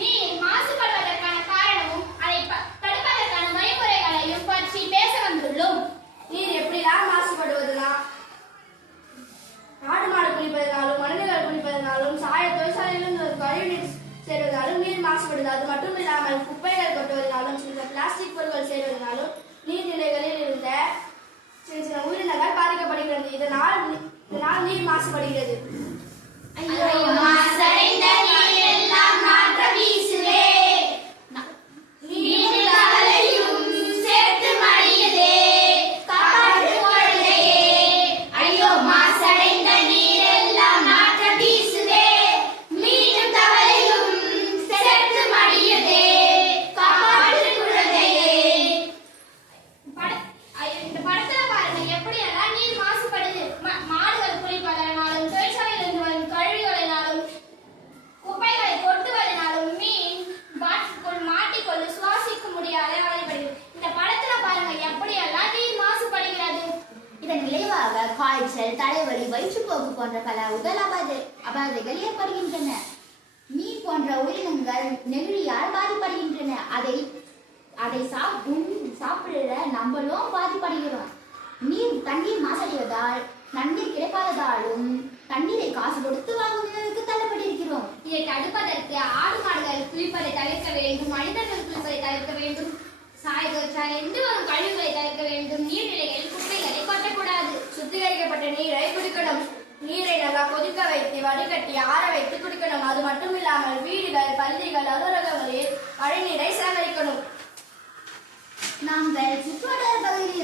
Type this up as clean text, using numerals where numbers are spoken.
நீர் மாசுபடுவதற்கான காரணமும் அதை தடுப்பதற்கான வழிமுறைகளையும் பற்றி பேச வந்துள்ளோம். நீர் எப்படிலாம் மாசுபடுவதுனா, ஆடு மாடு குளிப்பதனாலும் மனிதர்கள் குளிப்பதனாலும் தொழிற்சாலையிலிருந்து ஒரு கழிவுநீர் சேர்வதனாலும் நீர் மாசுபடுது. அது மட்டும் இல்லாமல் குப்பைகள் கொட்டுவதனாலும் சில பிளாஸ்டிக் பொருட்கள் சேர்வதனாலும் நீர்நிலைகளில் இருந்த சில சில உயிரினங்கள் பாதிக்கப்படுகிறது. இதனால் நீர் மாசுபடுகிறது. காய்ச்சல், தலைவலி, வயிற்றுப்போக்கு போன்ற பல உடல் அபாதைகள் ஏற்படுகின்றன. மீன் போன்ற உயிரினங்கள் நெகிழியால் பாதிப்படுகின்றன. அதை சாப்பிடுற நம்மளும் பாதிப்படுகிறோம். தண்ணீர் மாசடைவதால் தண்ணீர் கிடைக்காததாலும் தண்ணீரை காசு கொடுத்து வாங்கும் நிலைக்கு தள்ளப்பட்டிருக்கிறோம். இதை தடுப்பதற்கு ஆடு மாடுகள் குளிப்பதை தவிர்க்க வேண்டும், மனிதர்கள் குளிப்பதை தவிர்க்க வேண்டும், எந்த ஒரு கழிவுகளை தவிர்க்க வேண்டும், நீர்நிலைகளில் குப்பைகளை கொட்டக்கூடாது. சுத்திகரிக்கப்பட்ட நீரை குடிக்கணும். நீரை நல்லா கொதிக்க வைத்து வடிகட்டி ஆற வைத்து குடிக்கணும். அது மட்டும் இல்லாமல் வீடுகள், பள்ளிகள், அலுவலகங்களில் மழை நீரை சேகரிக்கணும். நாங்கள் சுற்றுவட்டார பகுதியில்